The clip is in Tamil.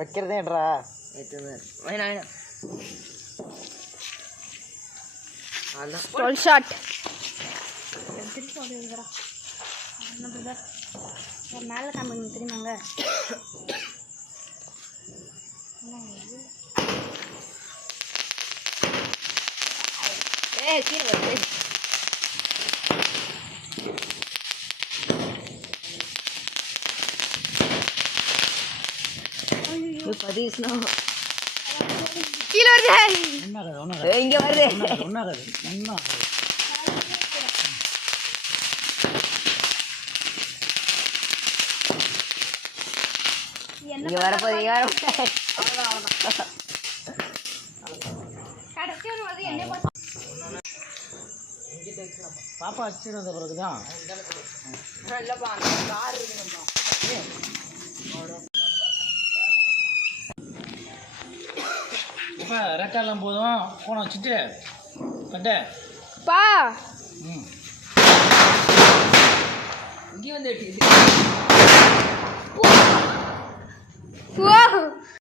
வைக்கிறதேன்றா ரோல் ஷாட் மேலே காமிங்க தெரியுமாங்க கீழே வருது கீழே வருது இங்க வருது இங்க வரப்போது பாப்பா அடிச்சுட்டு வந்த பிறகுதான் இப்போ ரெட்டெல்லாம் போதும் போன வச்சுட்டு கட்ட பா இங்கே வந்து ஓ